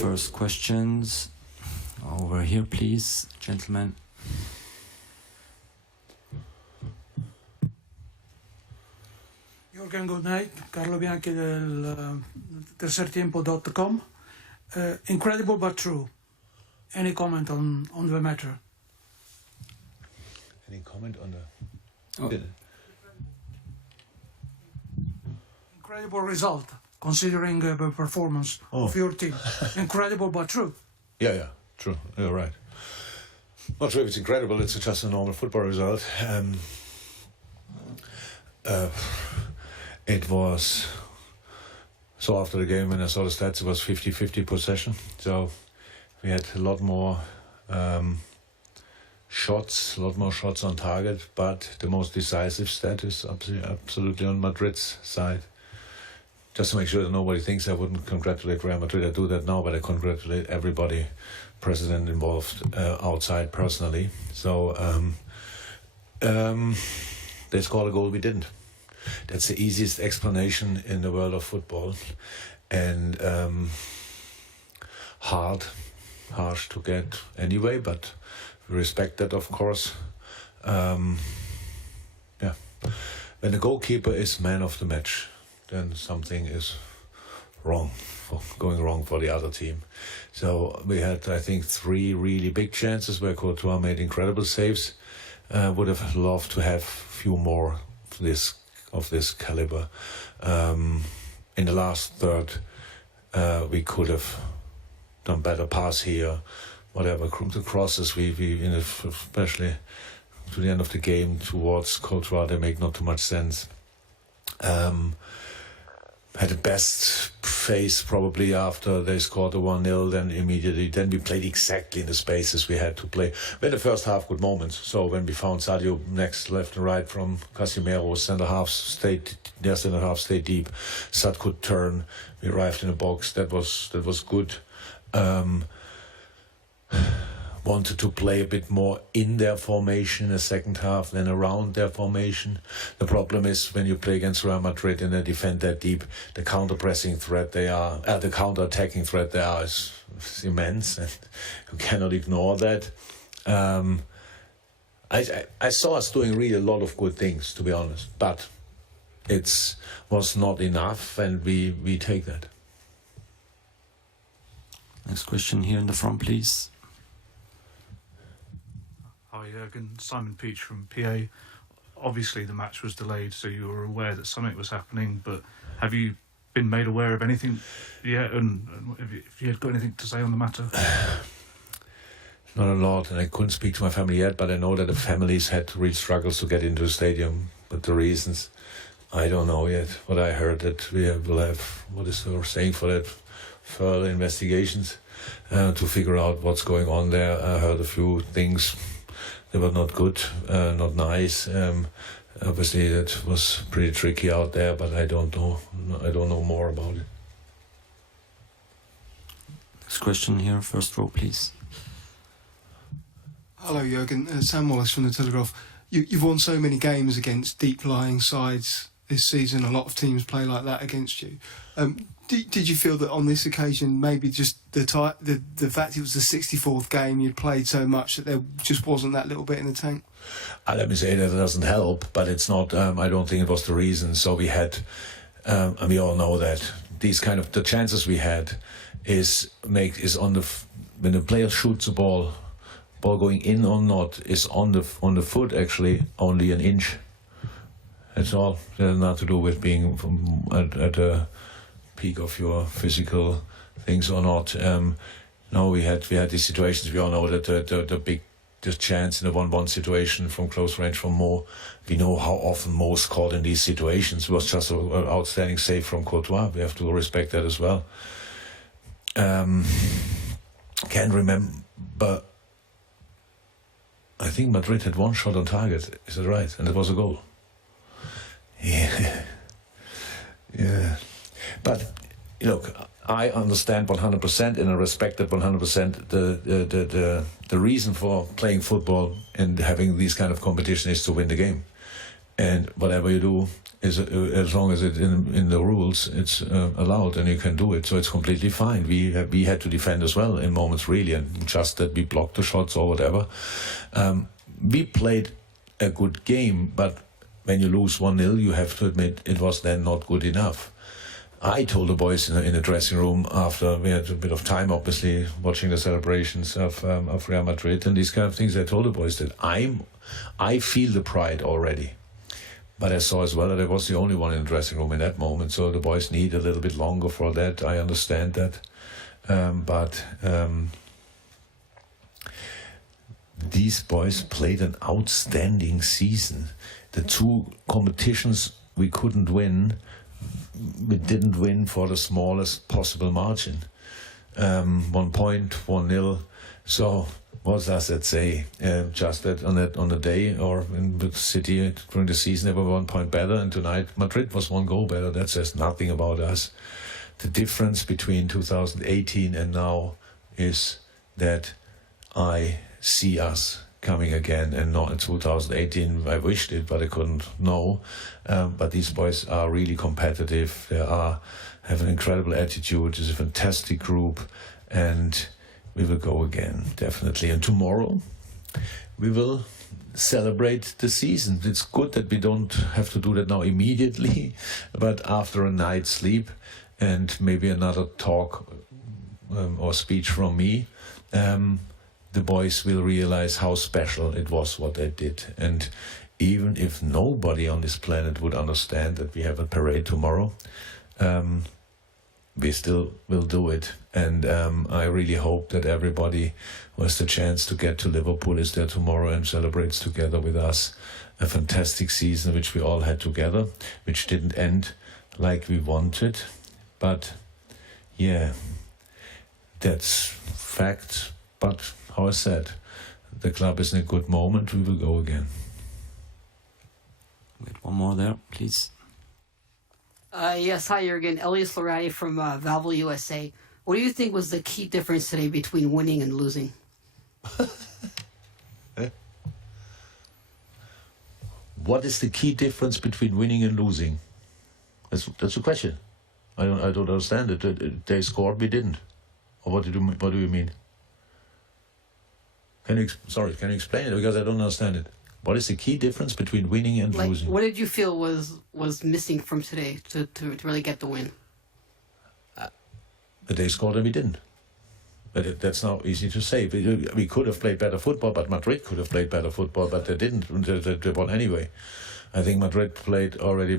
first questions. Over here, please, gentlemen. Jurgen, good night. Carlo Bianchi del tercertiempo.com. Incredible but true. Any comment on the matter? Any comment on the... Oh. Incredible result, considering the performance of your team. Incredible but true. Yeah, true. You're right. Not sure if it's incredible. It's just a normal football result. It was... So after the game, when I saw the stats, it was 50-50 possession. So we had a lot more shots on target, but the most decisive stat is absolutely on Madrid's side. Just to make sure that nobody thinks I wouldn't congratulate Real Madrid. I do that now, but I congratulate everybody, president involved, outside personally. So they scored a goal, we didn't. That's the easiest explanation in the world of football, and harsh to get anyway, but we respect that, of course. When the goalkeeper is man of the match, then something is going wrong for the other team. So we had, I think, 3 really big chances where Courtois made incredible saves. Would have loved to have a few more of this caliber. In the last third, we could have done better pass here, whatever. The crosses, especially to the end of the game towards Courtois, they make not too much sense. Had the best phase probably after they scored the 1-0, then we played exactly in the spaces we had to play. We had the first half good moments, so when we found Sadio next, left and right from Casemiro, center half stayed deep. Sad could turn, we arrived in the box, that was good. Wanted to play a bit more in their formation in the second half than around their formation. The problem is when you play against Real Madrid and they defend that deep, the counter-pressing threat the counter-attacking threat they are is immense, and you cannot ignore that. I saw us doing really a lot of good things, to be honest, but it was not enough, and we take that. Next question here in the front, please. Hi, Jurgen. Simon Peach from PA. Obviously, the match was delayed, so you were aware that something was happening, but have you been made aware of anything yet, and have you got anything to say on the matter? Not a lot, and I couldn't speak to my family yet, but I know that the families had real struggles to get into the stadium, but the reasons, I don't know yet. What I heard that we will have, what is they saying for that, further investigations to figure out what's going on there. I heard a few things. They were not good, not nice. Obviously, that was pretty tricky out there, but I don't know more about it. Next question here, first row, please. Hello, Jurgen. Sam Wallace from The Telegraph. You've won so many games against deep-lying sides this season. A lot of teams play like that against you. Did you feel that on this occasion, maybe just the fact it was the 64th game, you'd played so much that there just wasn't that little bit in the tank? Let me say that it doesn't help, but it's not. I don't think it was the reason. So we had, and we all know that these kind of the chances we had is on the when the player shoots a ball going in or not is on the foot actually only an inch. That's all. It has nothing to do with being at a peak of your physical things or not. No, we had these situations. We all know that the chance in the 1-1 situation from close range from Mo. We know how often Mo scored in these situations. It was just an outstanding save from Courtois. We have to respect that as well. Can't remember. I think Madrid had 1 shot on target. Is that right? And it was a goal. Yeah. But look, I understand 100% and I respect that 100%. The reason for playing football and having these kind of competition is to win the game. And whatever you do, is as long as it's in the rules, it's allowed and you can do it. So it's completely fine. We had to defend as well in moments really, and just that we blocked the shots or whatever. We played a good game, but when you lose 1-0, you have to admit it was then not good enough. I told the boys in the dressing room after we had a bit of time, obviously, watching the celebrations of Real Madrid and these kind of things. I told the boys that I feel the pride already. But I saw as well that I was the only one in the dressing room in that moment. So the boys need a little bit longer for that. I understand that. But these boys played an outstanding season. The two competitions we couldn't win, we didn't win for the smallest possible margin. 1 point, 1-0. So what does that say? Just that on the day or in the city during the season they were 1 point better, and tonight Madrid was 1 goal better. That says nothing about us. The difference between 2018 and now is that I see us coming again, and not in 2018. I wished it, but I couldn't know. But these boys are really competitive. They have an incredible attitude. It's a fantastic group, and we will go again, definitely. And tomorrow we will celebrate the season. It's good that we don't have to do that now immediately, but after a night's sleep and maybe another talk or speech from me, the boys will realize how special it was what they did. And even if nobody on this planet would understand that we have a parade tomorrow, we still will do it. And I really hope that everybody who has the chance to get to Liverpool is there tomorrow and celebrates together with us a fantastic season which we all had together, which didn't end like we wanted. But yeah, that's fact. But how I said, the club is in a good moment. We will go again. Wait, one more there, please. Yes, hi Jurgen. Elias Lorati from Valve USA. What do you think was the key difference today between winning and losing? What is the key difference between winning and losing? That's a question. I don't understand it. They scored, we didn't. Or what do you mean? Can you explain it, because I don't understand it? What is the key difference between winning and losing? What did you feel was missing from today to really get the win? That they scored and we didn't. But that's not easy to say. We could have played better football, but Madrid could have played better football, but they didn't. They won anyway. I think Madrid played already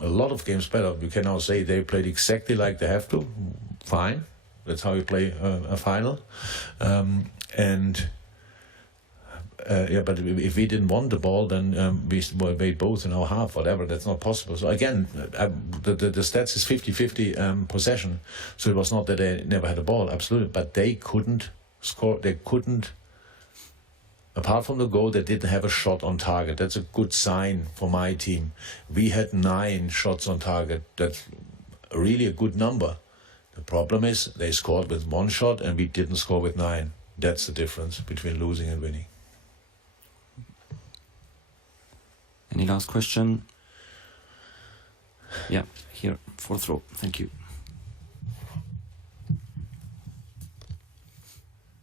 a lot of games better. You can now say they played exactly like they have to. Fine. That's how you play a final. But if we didn't want the ball, then we made both in our half, whatever. That's not possible. So again, the stats is 50-50 possession. So it was not that they never had a ball, absolutely. But they couldn't score. They couldn't, apart from the goal, they didn't have a shot on target. That's a good sign for my team. We had 9 shots on target. That's really a good number. The problem is they scored with 1 shot and we didn't score with 9. That's the difference between losing and winning. Any last question? Yeah, here, 4th row. Thank you.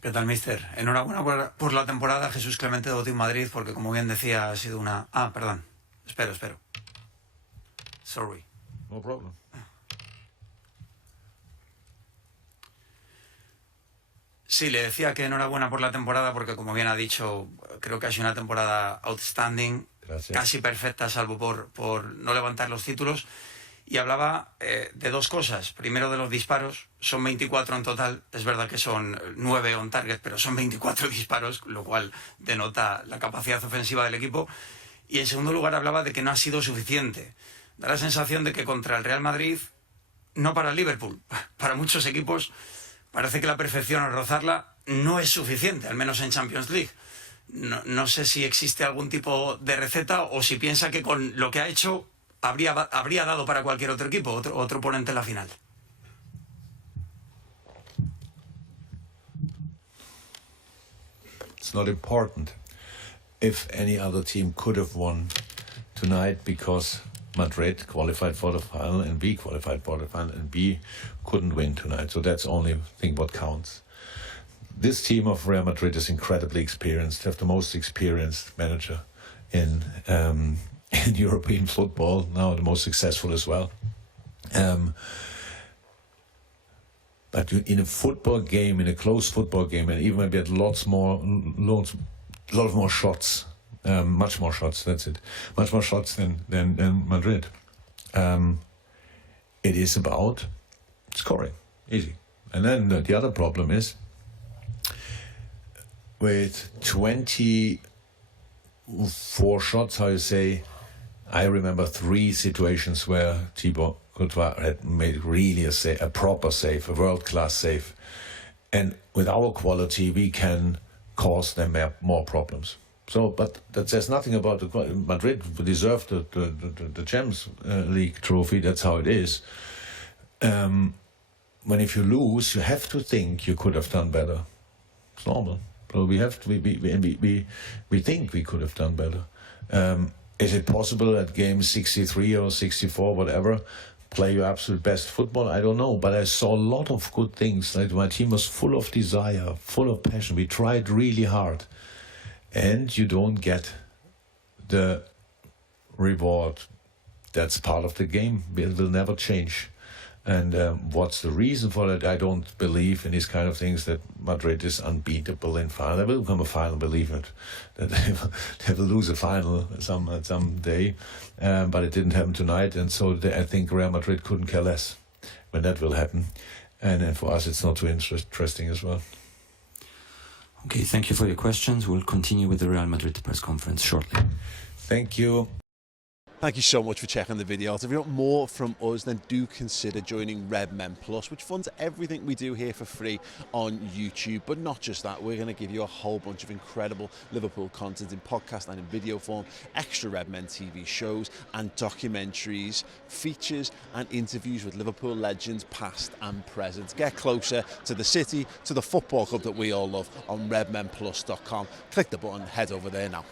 ¿Qué tal, mister? Enhorabuena por la temporada, Jesús Clemente de Team Madrid, porque como bien decía, ha sido una... Ah, perdón. Espero. Sorry. No problem. Sí, le decía que enhorabuena por la temporada, porque como bien ha dicho, creo que ha sido una temporada outstanding. Gracias. Casi perfecta, salvo por no levantar los títulos. Y hablaba de 2 cosas. Primero, de los disparos. Son 24 en total. Es verdad que son 9 on target, pero son 24 disparos, lo cual denota la capacidad ofensiva del equipo. Y en segundo lugar, hablaba de que no ha sido suficiente. Da la sensación de que contra el Real Madrid, no para el Liverpool, para muchos equipos, parece que la perfección o rozarla no es suficiente, al menos en Champions League. No sé si existe algún tipo de receta o si piensa que con lo que ha hecho habría dado para cualquier otro equipo, otro oponente en la final. It's not important if any other team could have won tonight, because Madrid qualified for the final and we qualified for the final and we couldn't win tonight. So that's the only thing what counts. This team of Real Madrid is incredibly experienced. They have the most experienced manager in European football, now the most successful as well. But in a football game, in a close football game, and even when we had a lot of more shots, much more shots, that's it, much more shots than Madrid. It is about scoring, easy. And then the other problem is, with 24 shots, how you say, I remember 3 situations where Thibaut Courtois had made really a proper save, a world-class save. And with our quality, we can cause them more problems. So, but that says nothing about Madrid deserved the Champions League trophy. That's how it is. When if you lose, you have to think you could have done better. It's normal. So we have to, we think we could have done better. Is it possible at game 63 or 64, whatever, play your absolute best football? I don't know, but I saw a lot of good things. Like my team was full of desire, full of passion. We tried really hard, and you don't get the reward. That's part of the game. It will never change. And what's the reason for that? I don't believe in these kind of things that Madrid is unbeatable in final. They will become a final, believe it. That they will lose a final some day, but it didn't happen tonight. And so I think Real Madrid couldn't care less when that will happen. And for us, it's not too interesting as well. Okay, thank you for your questions. We'll continue with the Real Madrid press conference shortly. Thank you. Thank you so much for checking the video. If you want more from us, then do consider joining Red Men Plus, which funds everything we do here for free on YouTube. But not just that, we're going to give you a whole bunch of incredible Liverpool content in podcast and in video form, extra Red Men TV shows and documentaries, features and interviews with Liverpool legends past and present. Get closer to the city, to the football club that we all love on redmenplus.com. Click the button, head over there now.